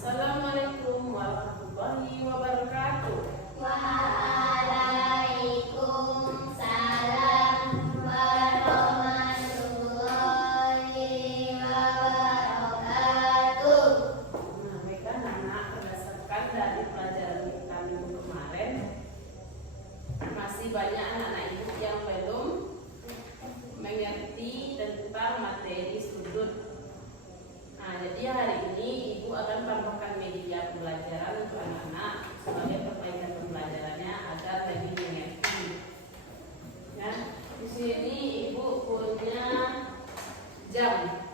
Assalamualaikum warahmatullahi wabarakatuh. Waalaikumsalam warahmatullahi wabarakatuh. Baiklah anak-anak, berdasarkan dari pelajaran kita minggu kemarin, masih banyak anak-anak ibu yang belum mengerti tentang materi sudut. Nah, jadi hari ini ibu akan tambahkan media pembelajaran untuk anak-anak sebagai perbaikan pembelajarannya agar lebih mengerti. Ya, di sini ibu punya jam.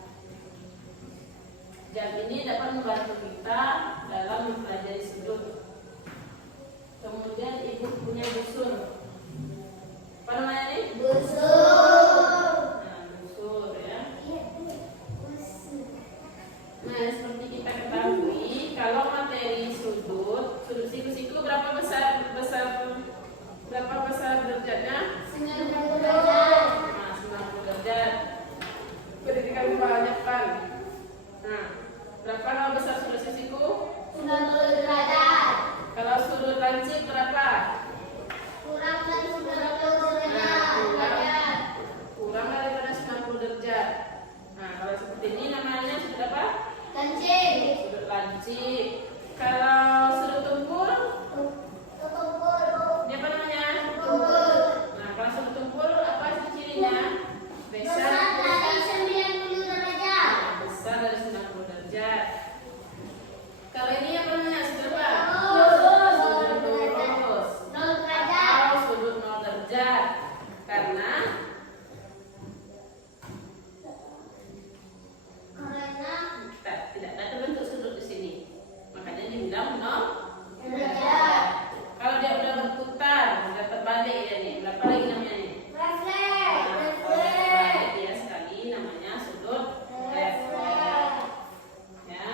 Jam ini dapat membantu kita dalam mempelajari sudut. Kemudian ibu punya busur. Apa namanya ini? Busur. Nah, busur ya. Nah, seperti kita ketahui, kalau materi sudut siku-siku berapa besar derajatnya? 90 derajat. Nah, 90 derajat. Beri kami banyakkan. Nah, berapa kalau besar sudut siku? 90 derajat. Kalau sudut lancip berapa? Kurang dari 90 derajat. Kurang daripada 90 derajat. Nah, kalau seperti ini namanya sudut apa? Lancip. Sudut lancip. Kalau sudut tumpul, dia apa namanya? Nah, kalau sudut tumpul apa cirinya? Besar dari 90 derajat. Besar dari 90 derajat. Kalau ini apa namanya? Sudut apa? Sudut lurus. 0 derajat. Atau sudut 0 derajat. Karena tidak ada terbentuk sudut di sini. Makanya dibilang 0 derajat. Kalau dia udah berputar, udah terbalik ya nih. Berapa lagi namanya nih? Refleks. Kalau terbalik dia sekali namanya sudut refleks. Ya.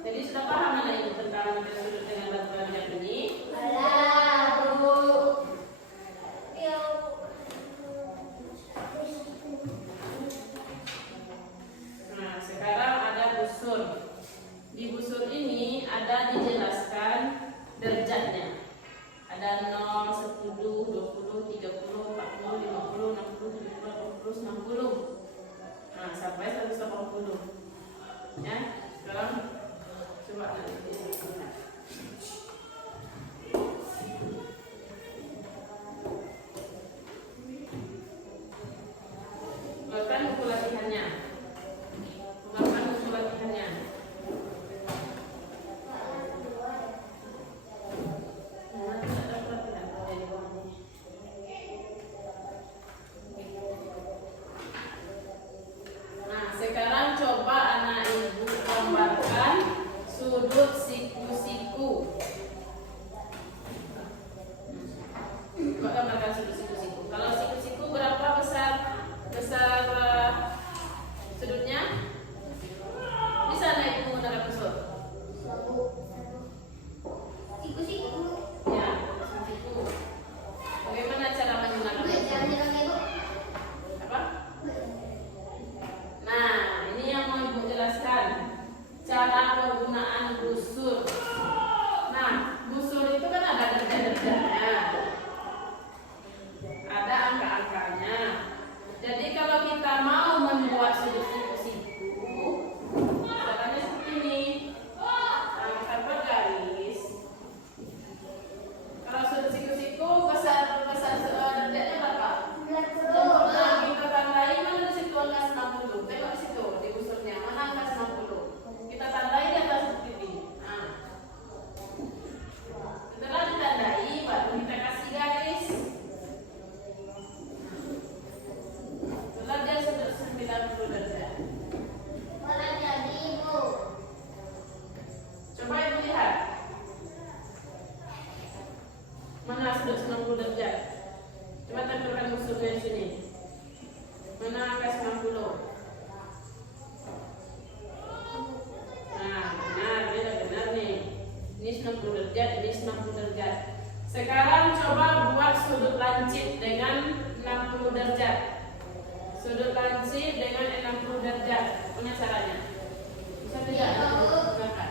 Jadi sudah paham anak ibu tentang materi sudut dengan bantuan jam ini? Nah, sekarang ada busur. Di busur ini ada dijelaskan derajatnya. Ada 0, 10, 20, 30, 40, 50, 60, 70, 80, 90. Nah, sampai 180. Ya, sekarang coba nanti lihat. Bukan buku latihannya. Bukan buku latihannya. Nah, sekarang coba anak ibu gambarkan sudut siku-siku. Coba gambarkan sudut siku-siku. Kalau siku-siku berapa besar sudutnya? Bisa anak ibu menggunakan busur? Siku-siku. Ya, siku. Bagaimana cara menggunakan busur? Apa? Nah, ini yang mau ibu jelaskan cara penggunaan busur. Nah, busur itu kan ada derajat-derajatnya, ada angka-angkanya. Jadi kalau kita mau membuat sudut siku-siku, caranya seperti ini. Nah, kita buat garis. Kalau sudut siku-siku besar derajatnya berapa? Nah, kita tandai mana di situ angka 90. Tengok di situ di busurnya mana angka 90. Kita tandai di atas seperti ini. Nah, setelah ditandai baru kita kasih garis. Setelah dia sudah 90 derajat. Coba ibu lihat. Mana sudut 90 derajat? Coba tempelkan busurnya di sini. Mana angka 90? Nah, benar nih. Ini 90 derajat, ini 90 derajat. Sekarang coba buat sudut lancip dengan 60 derajat. Sudut lancip dengan 60 derajat. Punya caranya? Bisa tidak? Gunakan.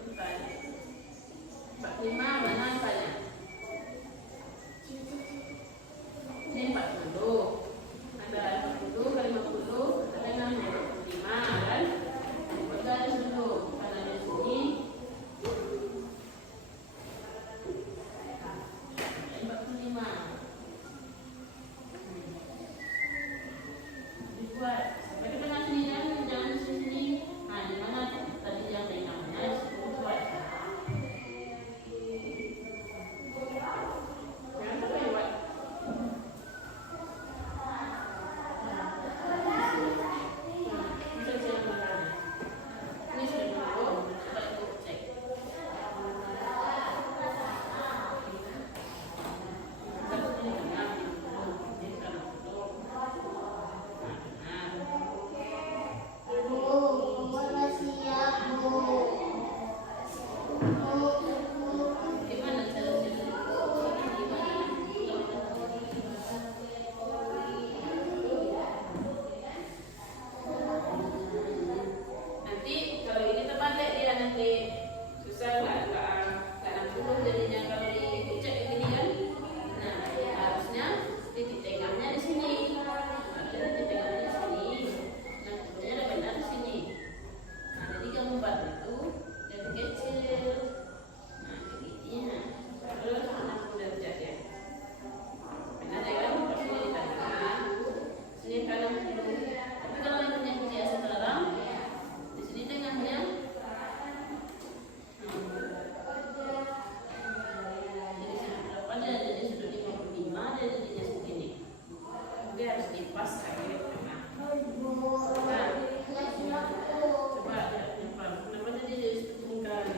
Tanya. 45 mana angkanya? Ini 40. Antara 40 ke 50 dengan 45 kan? Bergaris dulu. Karena di sini 45. Dibuat sampai ke tengah sini, jangan di sini. Nah, di mana tadi yang tengahnya dibuat. Yang terlewat. Bisa cek belakangnya. Ini sudah dulu. Coba ibu cek. Satu ini benar. Ini kan betul. Nah, benar. Bu, udah siap, Bu. Gimana cara jadi? Nanti kalau ini terbalik dia nanti susah nggak 60 jadinya kalau dicek begini kan. Nah harusnya titik tengahnya di sini. Harusnya titik tengahnya di sini. 60-nya ada benar di sini. Nah jadi gambar itu jadi kecil. Nah begini. Terus 60 derajat ya. Benar ya kan? Di sini di tengah. Sini kanan dulu. Tapi kalau yang punya biasa sekarang di sini tengahnya. Jadi sudut berapa dia? Jadi sudut 55 dia jadinya segini. Dia harus dipas akhirnya tengah. Nah, coba lihat depan. Kenapa tadi jadi sudut lingkaran?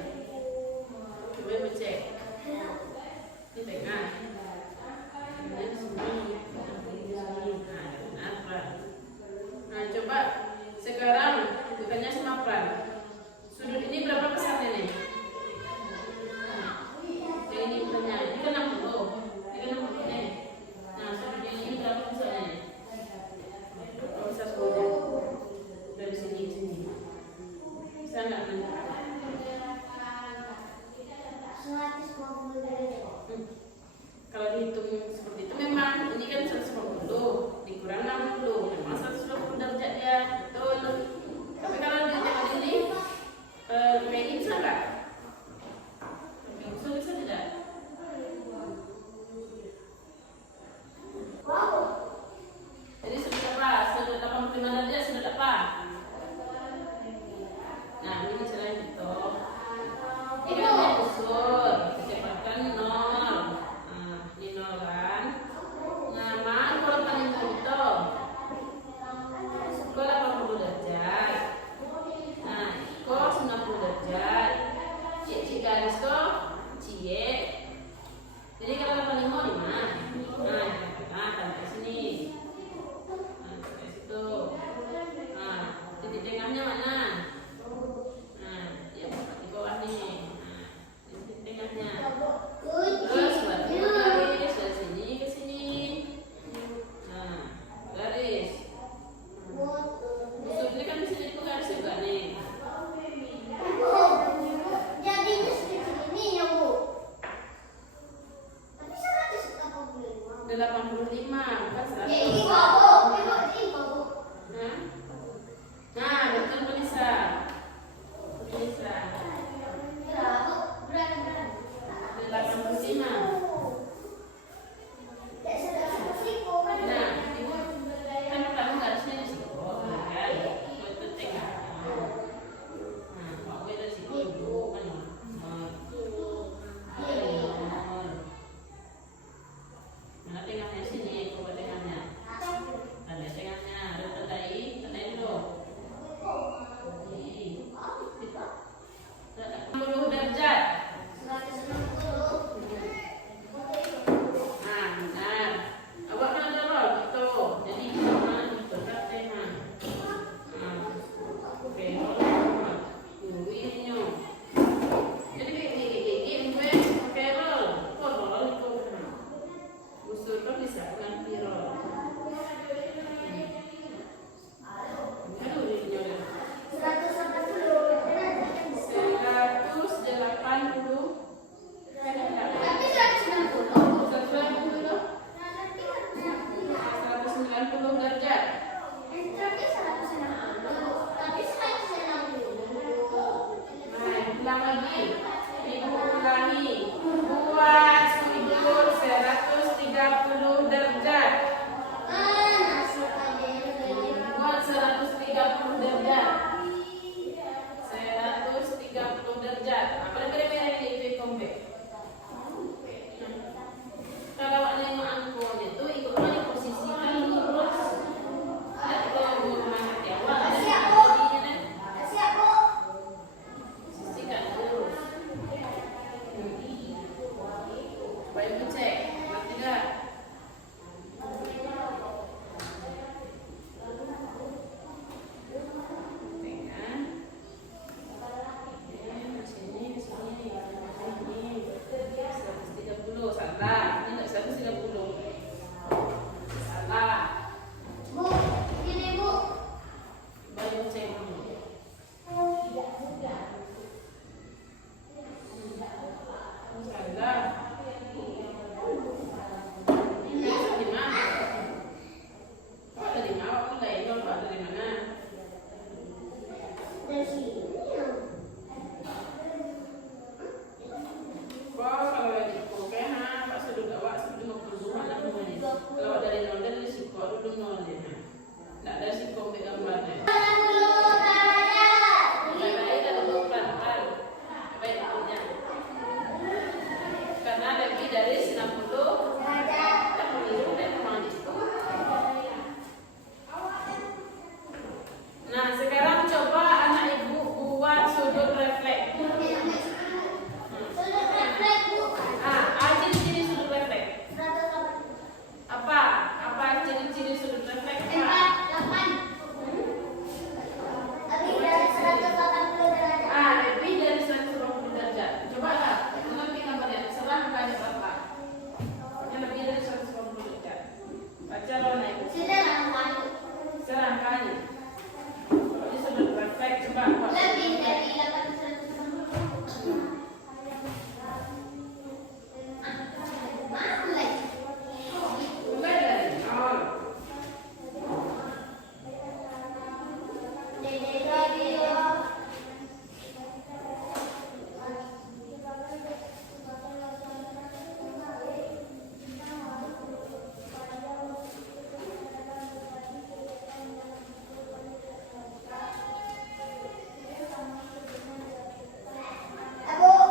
Coba ibu cek. Ini tengah. Kemudian di sini. Nah, benar Pran. Nah, coba sekarang bukannya sama Pran. Sudut ini berapa besarnya nih? Yang ini besarnya. Ini kan 60. Ini kan 60 nih. Nah, sudut yang ini berapa besarnya nih? Berapa besar sudutnya? Dari sini ke sini. Bisa nggak menentukan? 150 derajat. Kalau dihitung seperti itu memang ini kan 150 dikurang 60 memang 120 derajat ya, betul. Tapi kalau dihitung ini kayak ini bisa nggak? Bisa tidak? Jadi sudut apa? Sudut 85 derajat sudut apa? Nah ini cara itu. Ini kan usul kecepatan 0. Nah, ini 0 kan. Nah, mana kalau paling itu? Kok 80 derajat. Nah, kok 90 derajat. Cik garis kok cie. Jadi kalau 85 di mana? Nah, sampai sini. Nah, sampai situ. Nah, titik tengahnya mana? Nah, ya di bawah nih. Nah, titik tengahnya. Terus buat garis dari sini ke sini. Nah, garis. Sudutnya kan bisa jadi garis juga nih. Jadinya segini ya, Bu. Tapi 185. 85 bukan 100. Ya ini bagus, ini bagus. Nah, betul Melisa. Melisa. Ya, Bu, berat. 85. Ya, 150. Nah, ibu kan kamu garisnya di situ, kan? Itu tengah. Nah, mau dari situ ibu kan. Mana tengahnya Ulang lagi. Ibu ulangi. Buat sudut 130 derajat. Buat 130 derajat. 130 derajat. Apa kira-kira ini itu kombe? Kalau ada yang angkut itu ikut posisikan lurus. Kalau mana tiap posisikan lurus. Baik cek, ngerti nggak? Nah, sekarang coba anak ibu buat sudut refleks. Ciri-ciri sudut refleks. Apa? Apa ciri-ciri sudut refleks? Lebih dari 180 derajat. Coba lah, nanti gambarnya. Serang banyak berapa? Yang lebih dari 180 derajat. Baca Rona ibu. Serangkanya. Ini sudut refleks. Coba buat. Lebih dari 800. Mulai dari nol. Aku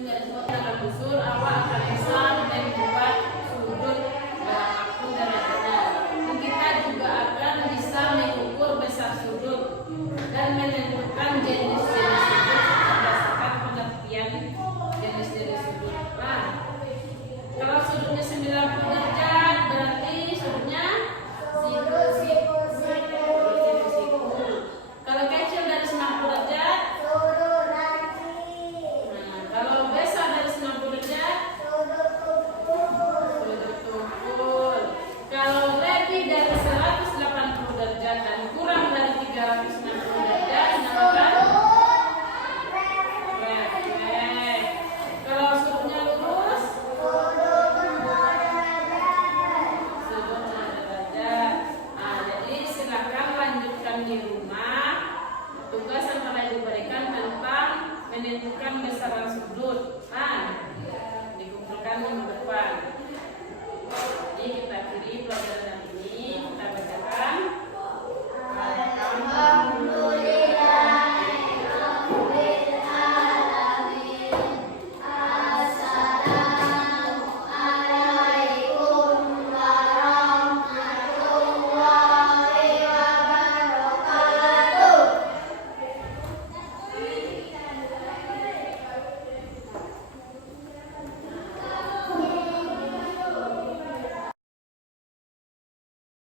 Juga disebut akan busur awal